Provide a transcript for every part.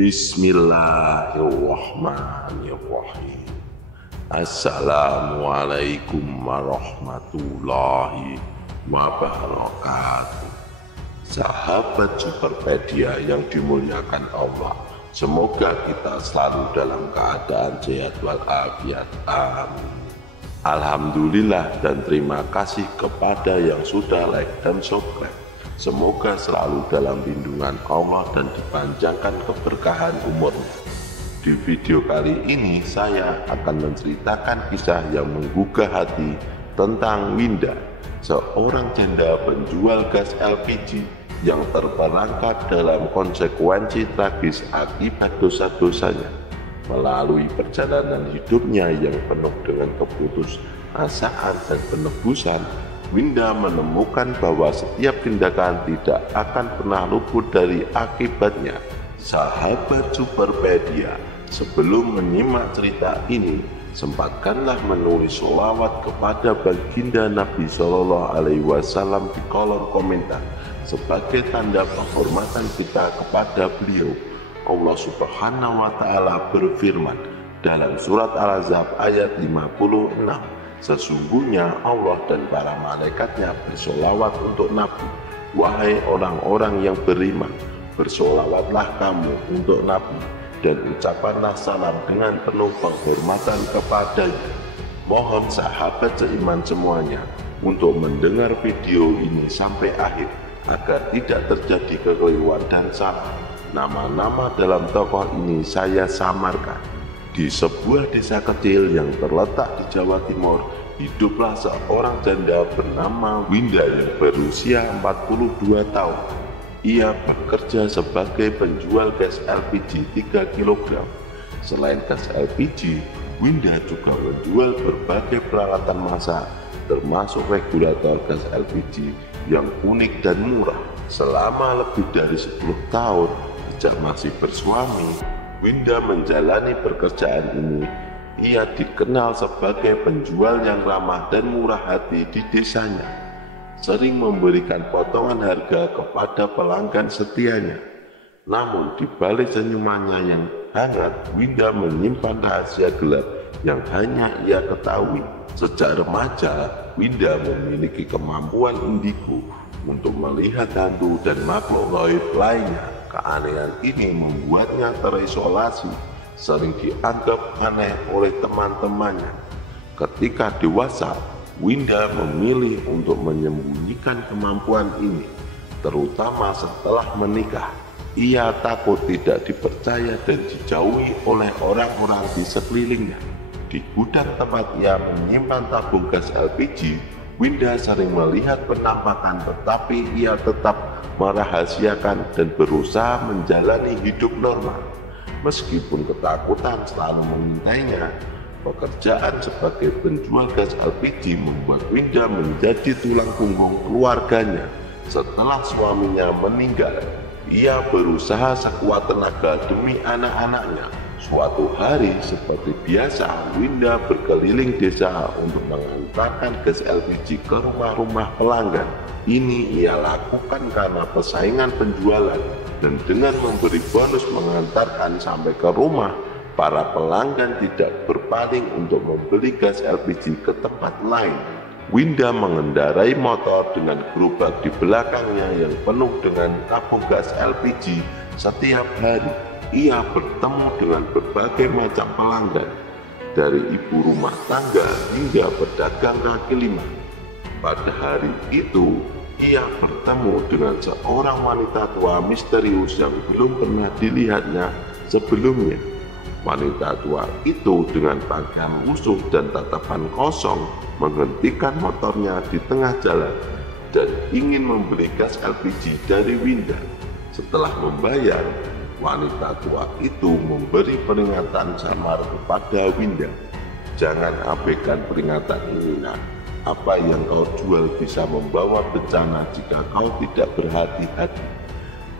Bismillahirrahmanirrahim. Assalamualaikum warahmatullahi wabarakatuh. Sahabat Superpedia yang dimuliakan Allah, semoga kita selalu dalam keadaan sehat walafiat. Amin. Alhamdulillah dan terima kasih kepada yang sudah like dan subscribe. Semoga selalu dalam lindungan Allah dan dipanjangkan keberkahan umurnya. Di video kali ini saya akan menceritakan kisah yang menggugah hati tentang Winda, seorang janda penjual gas LPG yang terperangkap dalam konsekuensi tragis akibat dosa-dosanya. Melalui perjalanan hidupnya yang penuh dengan keputusasaan dan penebusan, Winda menemukan bahwa setiap tindakan tidak akan pernah luput dari akibatnya. Sahabat Superpedia, sebelum menyimak cerita ini, sempatkanlah menulis sholawat kepada baginda Nabi Shallallahu Alaihi Wasallam di kolom komentar sebagai tanda penghormatan kita kepada beliau. Allah Subhanahu wa Ta'ala berfirman dalam surat Al-Ahzab ayat 56, sesungguhnya Allah dan para malaikatnya bersolawat untuk Nabi. Wahai orang-orang yang beriman, bersolawatlah kamu untuk Nabi dan ucapkanlah salam dengan penuh penghormatan kepadanya. Mohon sahabat seiman semuanya untuk mendengar video ini sampai akhir agar tidak terjadi kekeliruan dan salah. Nama-nama dalam tokoh ini saya samarkan. Di sebuah desa kecil yang terletak di Jawa Timur, hiduplah seorang janda bernama Winda yang berusia 42 tahun. Ia bekerja sebagai penjual gas LPG 3 kg. Selain gas LPG, Winda juga menjual berbagai peralatan masak, termasuk regulator gas LPG yang unik dan murah. Selama lebih dari 10 tahun, sejak masih bersuami, Winda menjalani pekerjaan ini. Ia dikenal sebagai penjual yang ramah dan murah hati di desanya, sering memberikan potongan harga kepada pelanggan setianya. Namun di balik senyumannya yang hangat, Winda menyimpan rahasia gelap yang hanya ia ketahui. Sejak remaja, Winda memiliki kemampuan indigo untuk melihat hantu dan makhluk gaib lainnya. Keanehan ini membuatnya terisolasi, sering dianggap aneh oleh teman-temannya. Ketika dewasa, Winda memilih untuk menyembunyikan kemampuan ini, terutama setelah menikah. Ia takut tidak dipercaya dan dijauhi oleh orang-orang di sekelilingnya. Di gudang tempat ia menyimpan tabung gas LPG, Winda sering melihat penampakan, tetapi ia tetap merahasiakan dan berusaha menjalani hidup normal. Meskipun ketakutan selalu mengintainya, pekerjaan sebagai penjual gas LPG membuat Winda menjadi tulang punggung keluarganya. Setelah suaminya meninggal, ia berusaha sekuat tenaga demi anak-anaknya. Suatu hari, seperti biasa, Winda berkeliling desa untuk mengantarkan gas LPG ke rumah-rumah pelanggan. Ini ia lakukan karena persaingan penjualan, dan dengan memberi bonus mengantarkan sampai ke rumah, para pelanggan tidak berpaling untuk membeli gas LPG ke tempat lain. Winda mengendarai motor dengan gerobak di belakangnya yang penuh dengan tabung gas LPG. Setiap hari ia bertemu dengan berbagai macam pelanggan, dari ibu rumah tangga hingga pedagang kaki lima. Pada hari itu, ia bertemu dengan seorang wanita tua misterius yang belum pernah dilihatnya sebelumnya. Wanita tua itu dengan pakaian lusuh dan tatapan kosong menghentikan motornya di tengah jalan dan ingin membeli gas LPG dari Winda. Setelah membayar, wanita tua itu memberi peringatan samar kepada Winda. Jangan abaikan peringatan ini, nak. Apa yang kau jual bisa membawa bencana jika kau tidak berhati-hati,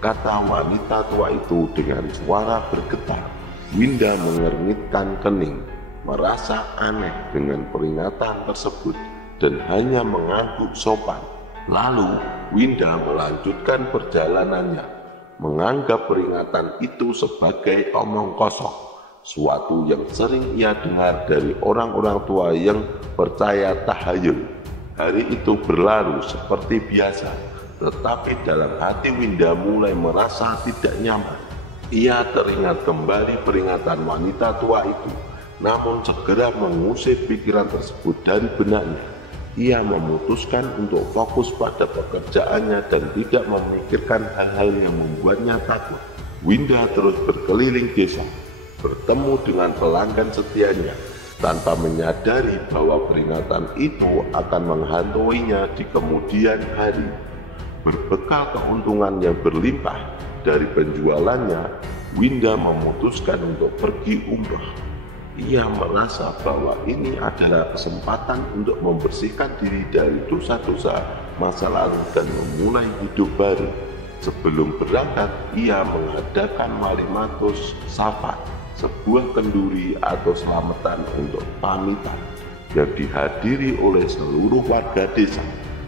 kata wanita tua itu dengan suara bergetar. Winda mengernyitkan kening, merasa aneh dengan peringatan tersebut dan hanya mengangguk sopan. Lalu Winda melanjutkan perjalanannya. menganggap peringatan itu sebagai omong kosong, suatu yang sering ia dengar dari orang-orang tua yang percaya tahayul. Hari itu berlalu seperti biasa, tetapi dalam hati Winda mulai merasa tidak nyaman. Ia teringat kembali peringatan wanita tua itu, namun segera mengusir pikiran tersebut dari benaknya. Ia memutuskan untuk fokus pada pekerjaannya dan tidak memikirkan hal-hal yang membuatnya takut. Winda terus berkeliling desa, bertemu dengan pelanggan setianya, tanpa menyadari bahwa peringatan itu akan menghantuinya di kemudian hari. Berbekal keuntungan yang berlimpah dari penjualannya, Winda memutuskan untuk pergi umrah. Ia merasa bahwa ini adalah kesempatan untuk membersihkan diri dari dosa-dosa masa lalu dan memulai hidup baru. Sebelum berangkat, ia mengadakan walimatus safar, sebuah kenduri atau selamatan untuk pamitan yang dihadiri oleh seluruh warga desa.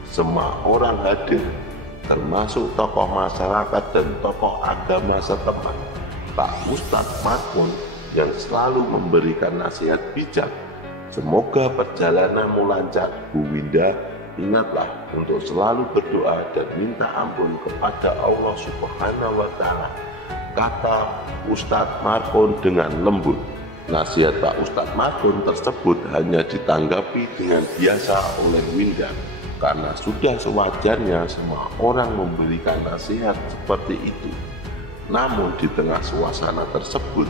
Semua orang hadir, termasuk tokoh masyarakat dan tokoh agama setempat. Pak Ustadz Markun yang selalu memberikan nasihat bijak. Semoga perjalananmu lancar, Bu Winda. Ingatlah untuk selalu berdoa dan minta ampun kepada Allah Subhanahu wa Ta'ala, kata Ustadz Markun dengan lembut. Nasihat Pak Ustadz Markun tersebut hanya ditanggapi dengan biasa oleh Winda, karena sudah sewajarnya semua orang memberikan nasihat seperti itu. Namun di tengah suasana tersebut,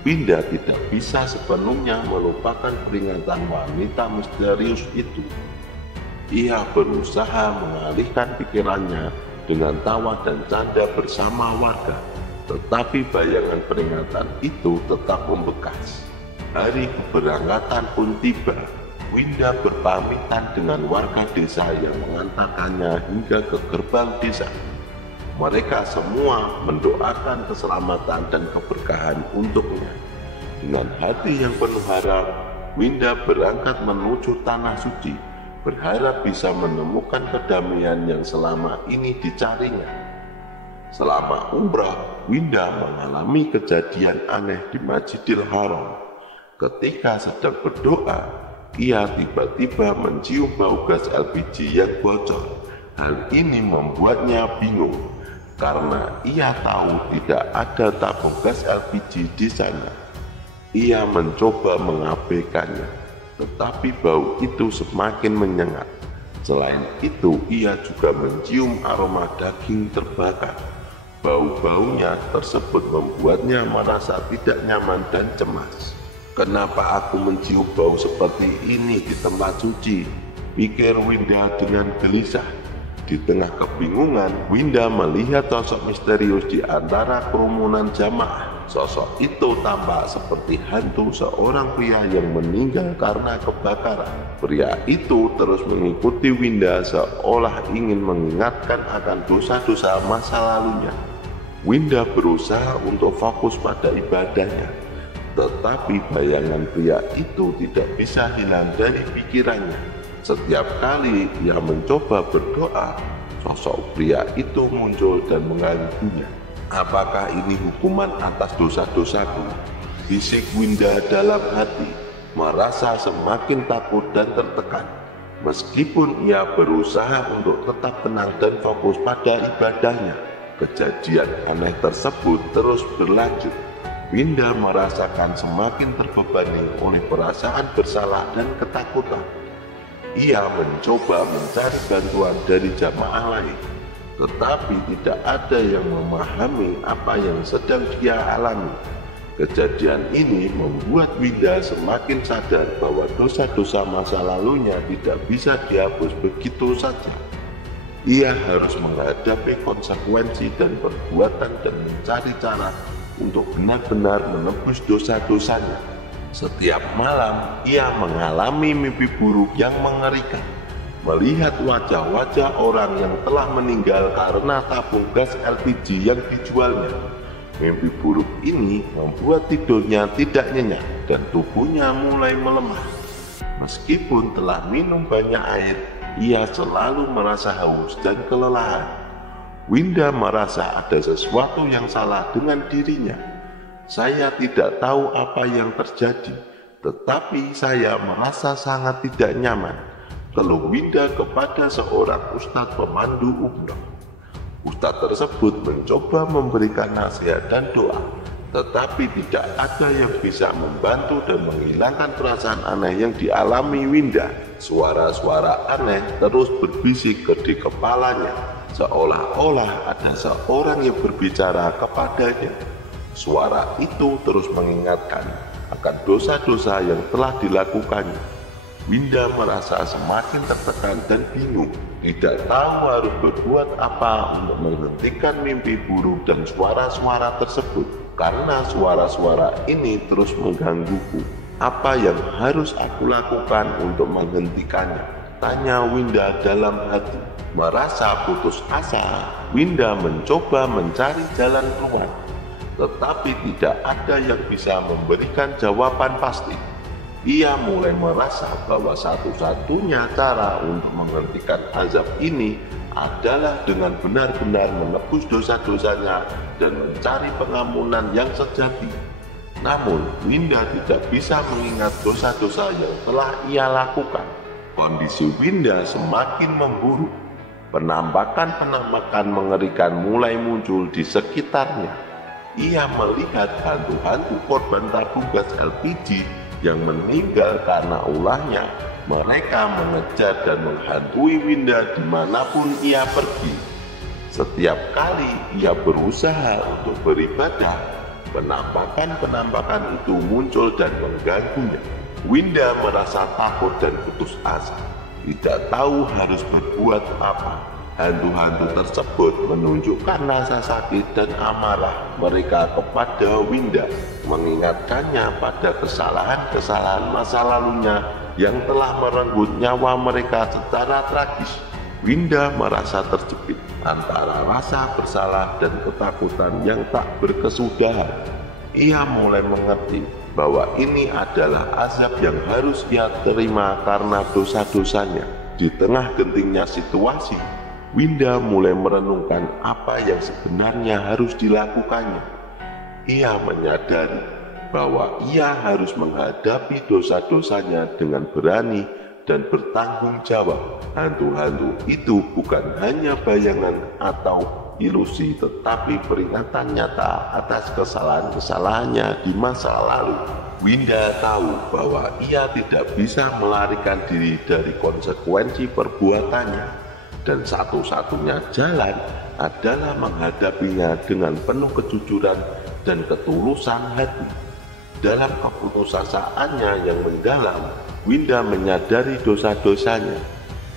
Winda tidak bisa sepenuhnya melupakan peringatan wanita misterius itu. Ia berusaha mengalihkan pikirannya dengan tawa dan canda bersama warga, tetapi bayangan peringatan itu tetap membekas. Hari keberangkatan pun tiba. Winda berpamitan dengan warga desa yang mengantarkannya hingga ke gerbang desa. Mereka semua mendoakan keselamatan dan keberkahan untuknya. Dengan hati yang penuh harap, Winda berangkat menuju tanah suci, berharap bisa menemukan kedamaian yang selama ini dicarinya. Selama umrah, Winda mengalami kejadian aneh di Masjidil Haram. Ketika sedang berdoa, ia tiba-tiba mencium bau gas LPG yang bocor. Hal ini membuatnya bingung, karena ia tahu tidak ada tabung gas LPG di sana. Ia mencoba mengabaikannya, tetapi bau itu semakin menyengat. Selain itu, ia juga mencium aroma daging terbakar. Bau-baunya tersebut membuatnya merasa tidak nyaman dan cemas. Kenapa aku mencium bau seperti ini di tempat suci? Pikir Winda dengan gelisah. Di tengah kebingungan, Winda melihat sosok misterius di antara kerumunan jamaah. Sosok itu tampak seperti hantu seorang pria yang meninggal karena kebakaran. Pria itu terus mengikuti Winda seolah ingin mengingatkan akan dosa-dosa masa lalunya. Winda berusaha untuk fokus pada ibadahnya, tetapi bayangan pria itu tidak bisa hilang dari pikirannya. Setiap kali ia mencoba berdoa, sosok pria itu muncul dan mengganggunya. Apakah ini hukuman atas dosa-dosaku? Bisik Winda dalam hati, merasa semakin takut dan tertekan. Meskipun ia berusaha untuk tetap tenang dan fokus pada ibadahnya, kejadian aneh tersebut terus berlanjut. Winda merasakan semakin terbebani oleh perasaan bersalah dan ketakutan. Ia mencoba mencari bantuan dari jamaah lain, tetapi tidak ada yang memahami apa yang sedang dia alami. Kejadian ini membuat Winda semakin sadar bahwa dosa-dosa masa lalunya tidak bisa dihapus begitu saja. Ia harus menghadapi konsekuensi dan perbuatan dan mencari cara untuk benar-benar menebus dosa-dosanya. Setiap malam ia mengalami mimpi buruk yang mengerikan, melihat wajah-wajah orang yang telah meninggal karena tabung gas LPG yang dijualnya. Mimpi buruk ini membuat tidurnya tidak nyenyak dan tubuhnya mulai melemah. Meskipun telah minum banyak air, ia selalu merasa haus dan kelelahan. Winda merasa ada sesuatu yang salah dengan dirinya. Saya tidak tahu apa yang terjadi, tetapi saya merasa sangat tidak nyaman. Keluh Winda kepada seorang ustadz pemandu umroh. Ustadz tersebut mencoba memberikan nasihat dan doa, tetapi tidak ada yang bisa membantu dan menghilangkan perasaan aneh yang dialami Winda. Suara-suara aneh terus berbisik di kepalanya, seolah-olah ada seorang yang berbicara kepadanya. Suara itu terus mengingatkan akan dosa-dosa yang telah dilakukannya. Winda merasa semakin tertekan dan bingung, tidak tahu harus berbuat apa untuk menghentikan mimpi buruk dan suara-suara tersebut. Karena suara-suara ini terus menggangguku. Apa yang harus aku lakukan untuk menghentikannya? Tanya Winda dalam hati. Merasa putus asa, Winda mencoba mencari jalan keluar, tetapi tidak ada yang bisa memberikan jawaban pasti. Ia mulai merasa bahwa satu-satunya cara untuk menghentikan azab ini adalah dengan benar-benar menebus dosa-dosanya dan mencari pengampunan yang sejati. Namun, Winda tidak bisa mengingat dosa-dosa yang telah ia lakukan. Kondisi Winda semakin memburuk. Penampakan-penampakan mengerikan mulai muncul di sekitarnya. Ia melihat hantu-hantu korban tabung gas LPG yang meninggal karena ulahnya. Mereka mengejar dan menghantui Winda dimanapun ia pergi. Setiap kali ia berusaha untuk beribadah, penampakan-penampakan itu muncul dan mengganggunya. Winda merasa takut dan putus asa, tidak tahu harus berbuat apa. Hantu-hantu tersebut menunjukkan rasa sakit dan amarah mereka kepada Winda, mengingatkannya pada kesalahan-kesalahan masa lalunya yang telah merenggut nyawa mereka secara tragis. Winda merasa terjepit antara rasa bersalah dan ketakutan yang tak berkesudahan. Ia mulai mengerti bahwa ini adalah azab yang harus ia terima karena dosa-dosanya. Di tengah gentingnya situasi, Winda mulai merenungkan apa yang sebenarnya harus dilakukannya. Ia menyadari bahwa ia harus menghadapi dosa-dosanya dengan berani dan bertanggung jawab. Hantu-hantu itu bukan hanya bayangan atau ilusi, tetapi peringatan nyata atas kesalahan-kesalahannya di masa lalu. Winda tahu bahwa ia tidak bisa melarikan diri dari konsekuensi perbuatannya, dan satu-satunya jalan adalah menghadapinya dengan penuh kejujuran dan ketulusan hati. Dalam keputusasaannya yang mendalam, Winda menyadari dosa-dosanya.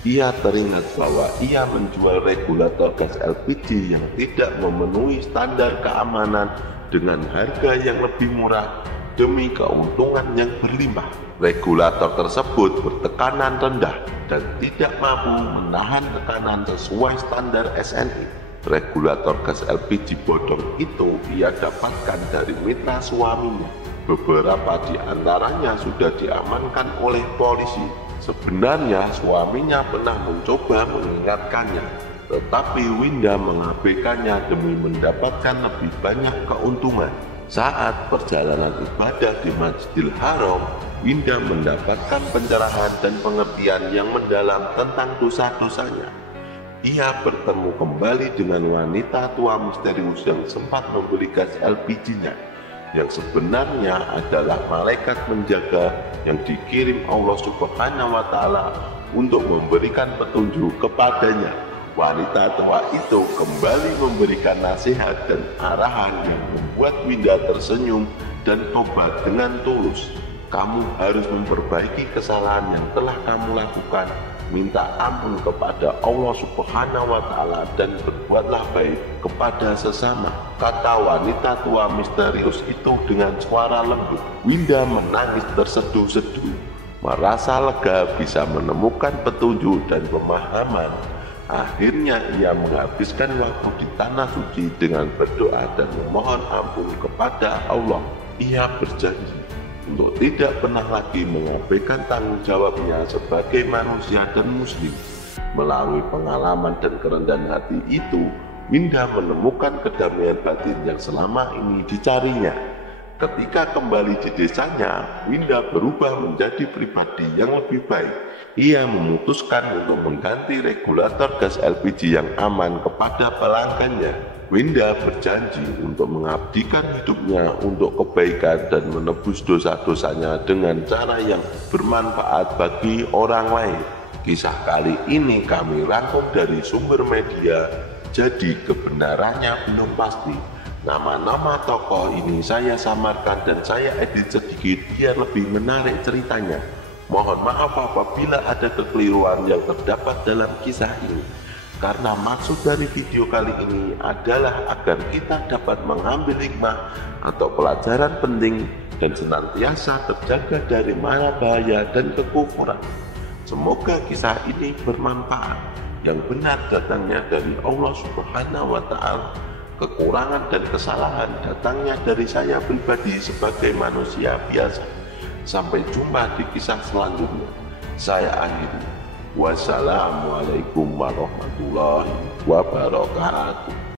Ia teringat bahwa ia menjual regulator gas LPG yang tidak memenuhi standar keamanan dengan harga yang lebih murah demi keuntungan yang berlimpah. Regulator tersebut bertekanan rendah dan tidak mampu menahan tekanan sesuai standar SNI. Regulator gas LPG bodong itu ia dapatkan dari mitra suaminya. Beberapa di antaranya sudah diamankan oleh polisi. Sebenarnya suaminya pernah mencoba mengingatkannya, tetapi Winda mengabaikannya demi mendapatkan lebih banyak keuntungan. Saat perjalanan ibadah di Masjidil Haram, Winda mendapatkan pencerahan dan pengertian yang mendalam tentang dosa-dosanya. Ia bertemu kembali dengan wanita tua misterius yang sempat membeli gas LPG-nya, yang sebenarnya adalah malaikat penjaga yang dikirim Allah Subhanahu wa Ta'ala untuk memberikan petunjuk kepadanya. Wanita tua itu kembali memberikan nasihat dan arahan yang membuat Winda tersenyum dan tobat dengan tulus. Kamu harus memperbaiki kesalahan yang telah kamu lakukan, minta ampun kepada Allah Subhanahu wa Ta'ala dan berbuatlah baik kepada sesama, kata wanita tua misterius itu dengan suara lembut. Winda menangis terseduh-seduh, merasa lega bisa menemukan petunjuk dan pemahaman. Akhirnya ia menghabiskan waktu di tanah suci dengan berdoa dan memohon ampun kepada Allah. Ia berjanji untuk tidak pernah lagi mengabaikan tanggung jawabnya sebagai manusia dan muslim. Melalui pengalaman dan kerendahan hati itu, Winda menemukan kedamaian batin yang selama ini dicarinya. Ketika kembali di desanya, Winda berubah menjadi pribadi yang lebih baik. Ia memutuskan untuk mengganti regulator gas LPG yang aman kepada pelanggannya. Winda berjanji untuk mengabdikan hidupnya untuk kebaikan dan menebus dosa-dosanya dengan cara yang bermanfaat bagi orang lain. Kisah kali ini kami rangkum dari sumber media, jadi kebenarannya belum pasti. Nama-nama tokoh ini saya samarkan dan saya edit sedikit biar lebih menarik ceritanya. Mohon maaf apabila ada kekeliruan yang terdapat dalam kisah ini. Karena maksud dari video kali ini adalah agar kita dapat mengambil hikmah atau pelajaran penting dan senantiasa terjaga dari mara bahaya dan kekufuran. Semoga kisah ini bermanfaat. Yang benar datangnya dari Allah Subhanahu wa Ta'ala. Kekurangan dan kesalahan datangnya dari saya pribadi sebagai manusia biasa. Sampai jumpa di kisah selanjutnya. Saya akhiri. Wassalamualaikum warahmatullahi wabarakatuh.